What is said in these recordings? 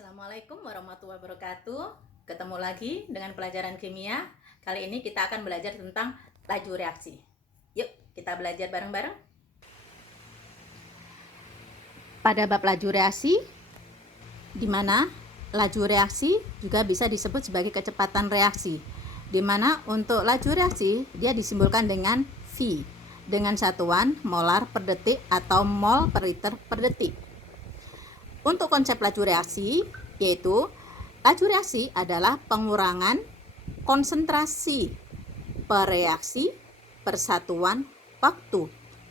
Assalamualaikum warahmatullahi wabarakatuh. Ketemu lagi dengan pelajaran kimia. Kali ini kita akan belajar tentang laju reaksi. Yuk, kita belajar bareng-bareng. Pada bab laju reaksi, di mana laju reaksi juga bisa disebut sebagai kecepatan reaksi. Di mana untuk laju reaksi, dia disimbolkan dengan V, dengan satuan molar per detik atau mol per liter per detik. Untuk konsep laju reaksi, yaitu laju reaksi adalah pengurangan konsentrasi per reaksi per satuan waktu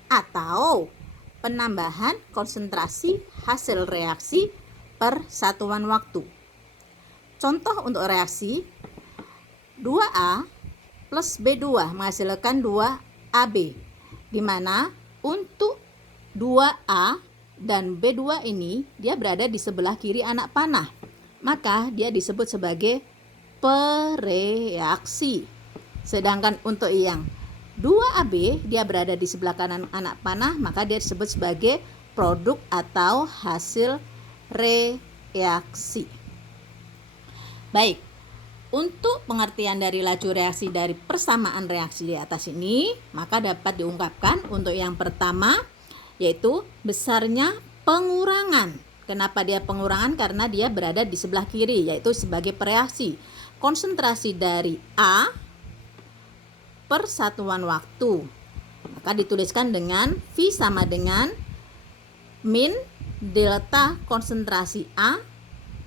atau penambahan konsentrasi hasil reaksi per satuan waktu. Contoh untuk reaksi 2A plus B2 menghasilkan 2AB, di mana untuk 2A dan B2 ini dia berada di sebelah kiri anak panah, maka dia disebut sebagai pereaksi. Sedangkan untuk yang 2AB dia berada di sebelah kanan anak panah, maka dia disebut sebagai produk atau hasil reaksi. Baik, untuk pengertian dari laju reaksi dari persamaan reaksi di atas ini, maka dapat diungkapkan untuk yang pertama, yaitu besarnya pengurangan. Kenapa dia pengurangan? Karena dia berada di sebelah kiri, yaitu sebagai pereaksi. Konsentrasi dari A per satuan waktu, maka dituliskan dengan V sama dengan min delta konsentrasi A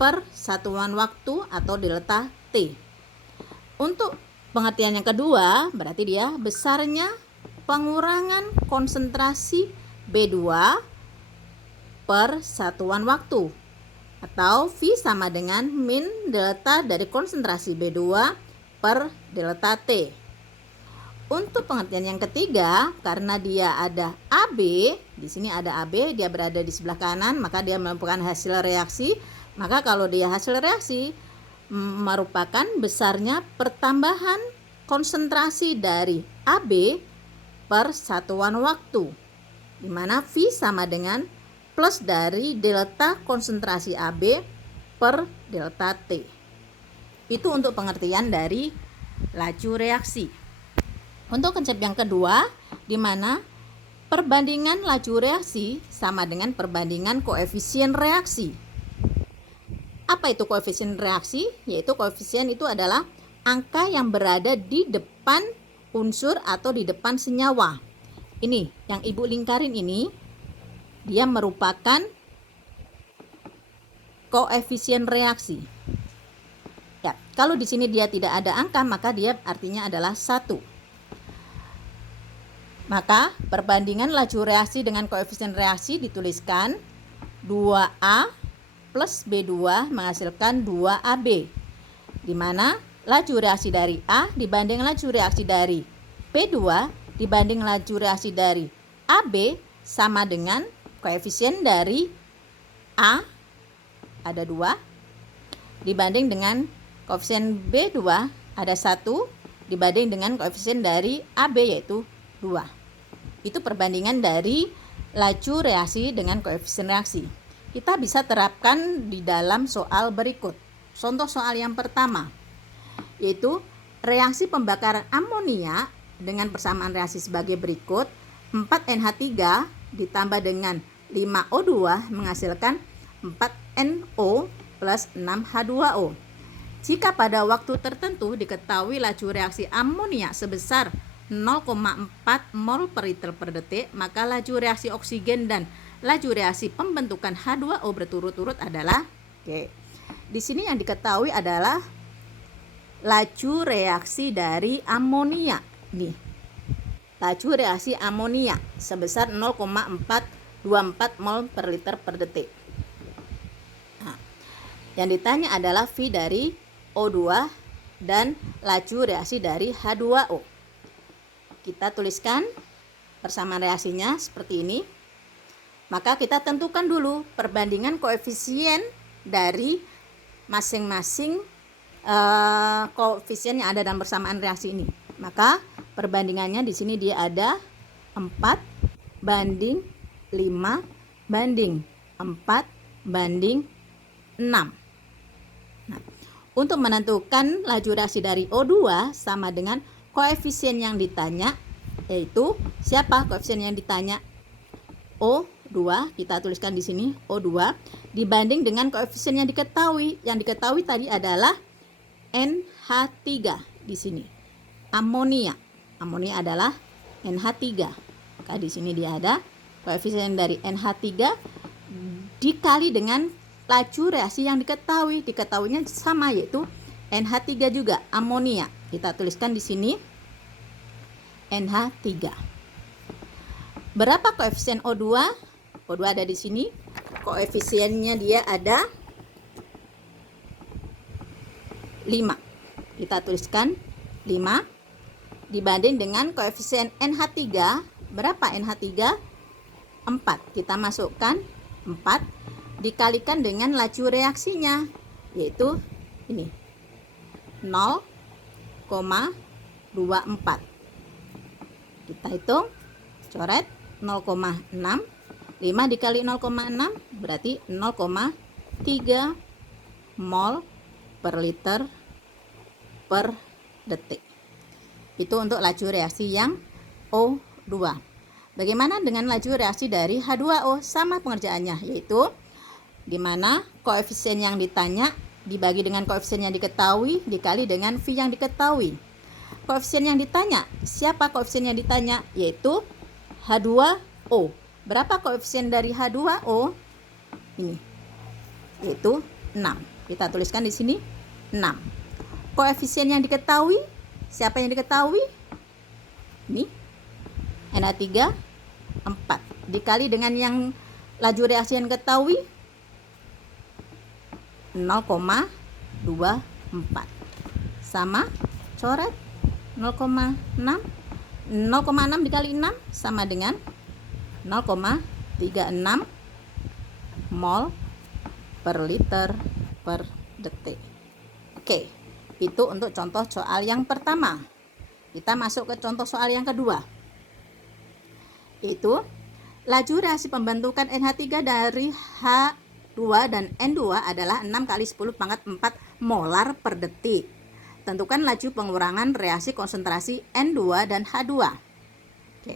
per satuan waktu atau delta T. Untuk pengertian yang kedua, berarti dia besarnya pengurangan konsentrasi B2 per satuan waktu atau V sama dengan min delta dari konsentrasi B2 per delta T. Untuk pengertian yang ketiga, karena dia ada AB, di sini ada AB, dia berada di sebelah kanan, maka dia merupakan hasil reaksi. Maka kalau dia hasil reaksi merupakan besarnya pertambahan konsentrasi dari AB per satuan waktu, di mana V sama dengan plus dari delta konsentrasi AB per delta T. Itu untuk pengertian dari laju reaksi. Untuk konsep yang kedua, di mana perbandingan laju reaksi sama dengan perbandingan koefisien reaksi. Apa itu koefisien reaksi? Yaitu koefisien itu adalah angka yang berada di depan unsur atau di depan senyawa. Ini yang ibu lingkarin ini, dia merupakan koefisien reaksi. Ya, kalau di sini dia tidak ada angka, maka dia artinya adalah 1. Maka perbandingan laju reaksi dengan koefisien reaksi dituliskan 2A plus B2 menghasilkan 2AB, di mana laju reaksi dari A dibanding laju reaksi dari B2 dibanding laju reaksi dari AB sama dengan koefisien dari A ada 2 dibanding dengan koefisien B2 ada 1 dibanding dengan koefisien dari AB yaitu 2. Itu perbandingan dari laju reaksi dengan koefisien reaksi. Kita bisa terapkan di dalam soal berikut. Contoh soal yang pertama, yaitu reaksi pembakaran amonia dengan persamaan reaksi sebagai berikut. 4NH3 ditambah dengan 5O2 menghasilkan 4NO plus 6H2O. Jika pada waktu tertentu diketahui laju reaksi amonia sebesar 0,4 mol per liter per detik, maka laju reaksi oksigen dan laju reaksi pembentukan H2O berturut-turut adalah Di sini yang diketahui adalah laju reaksi dari amonia. Nih, laju reaksi amonia sebesar 0,424 mol per liter per detik. Nah, yang ditanya adalah V dari O2 dan laju reaksi dari H2O. Kita tuliskan persamaan reaksinya seperti ini. Maka kita tentukan dulu perbandingan koefisien dari masing-masing koefisien yang ada dalam persamaan reaksi ini. Maka perbandingannya di sini dia ada 4 banding 5 banding 4 banding 6. Untuk menentukan laju reaksi dari O2 sama dengan koefisien yang ditanya, yaitu siapa koefisien yang ditanya? O2, kita tuliskan di sini O2 dibanding dengan koefisien yang diketahui. Yang diketahui tadi adalah NH3 di sini. Amonia. Amonia adalah NH3. Maka di sini dia ada koefisien dari NH3 dikali dengan laju reaksi yang diketahui. Diketahuinya sama, yaitu NH3 juga, amonia. Kita tuliskan di sini NH3. Berapa koefisien O2? O2 ada di sini. Koefisiennya dia ada 5. Kita tuliskan 5 dibanding dengan koefisien NH3. Berapa NH3? 4. Kita masukkan 4 dikalikan dengan laju reaksinya, yaitu ini 0,24. Kita hitung, coret 0,6. 5 dikali 0,6 berarti 0,3 mol per liter per detik. Itu untuk laju reaksi yang O2. Bagaimana dengan laju reaksi dari H2O? Sama pengerjaannya, yaitu di mana koefisien yang ditanya dibagi dengan koefisien yang diketahui dikali dengan V yang diketahui. Koefisien yang ditanya, siapa koefisien yang ditanya? Yaitu H2O. Berapa koefisien dari H2O? Ini, yaitu 6. Kita tuliskan di sini 6. Koefisien yang diketahui, siapa yang diketahui? Ini NH3 4 dikali dengan yang laju reaksi yang diketahui 0,24 sama, coret 0,6. 0,6 dikali 6 sama dengan 0,36 mol per liter per detik. Oke, itu untuk contoh soal yang pertama. Kita masuk ke contoh soal yang kedua, yaitu laju reaksi pembentukan NH3 dari H2 dan N2 adalah 6 kali 10 pangkat 4 molar per detik. Tentukan laju pengurangan reaksi konsentrasi N2 dan H2. Oke.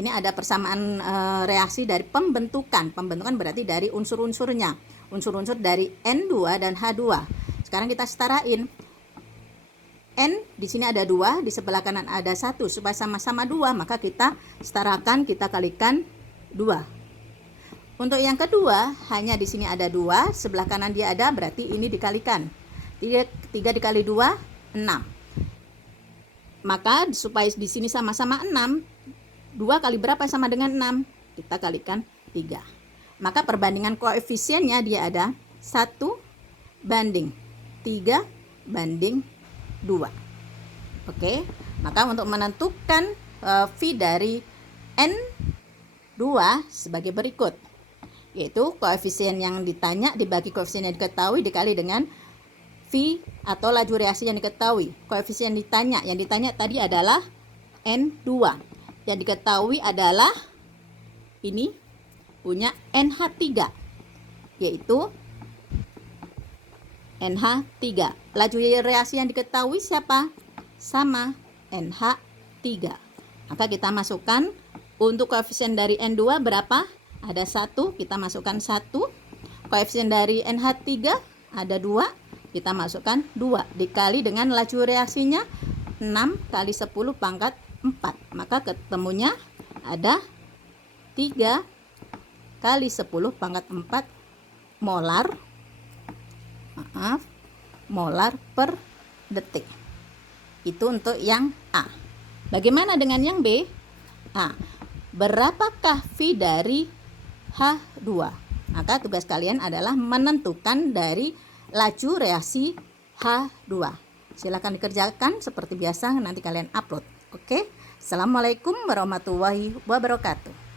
Ini ada persamaan reaksi dari pembentukan. Pembentukan berarti dari unsur-unsurnya. Unsur-unsur dari N2 dan H2. Sekarang kita setarain. N di sini ada 2, di sebelah kanan ada 1. Supaya sama-sama 2, maka kita setarakan, kita kalikan 2. Untuk yang kedua, hanya di sini ada 2, sebelah kanan dia ada, berarti ini dikalikan. 3 dikali 2, 6. Maka supaya di sini sama-sama 6, 2 kali berapa sama dengan 6? Kita kalikan 3. Maka perbandingan koefisiennya dia ada 1 banding 3 banding 2. Oke, maka untuk menentukan V dari N2 sebagai berikut, yaitu koefisien yang ditanya dibagi koefisien yang diketahui dikali dengan V atau laju reaksi yang diketahui. Koefisien yang ditanya tadi adalah N2. Yang diketahui adalah ini punya NH3, yaitu NH3. Laju reaksi yang diketahui siapa? Sama, NH3. Maka kita masukkan untuk koefisien dari N2 berapa? Ada 1, kita masukkan 1. Koefisien dari NH3 ada 2, kita masukkan 2. Dikali dengan laju reaksinya 6 kali 10 pangkat 4. Maka ketemunya ada 3 kali 10 pangkat 4 molar per detik. Itu untuk yang A. Bagaimana dengan yang B? A. Berapakah V dari H2? Maka tugas kalian adalah menentukan dari laju reaksi H2. Silakan dikerjakan seperti biasa, nanti kalian upload. Oke. Assalamualaikum warahmatullahi wabarakatuh.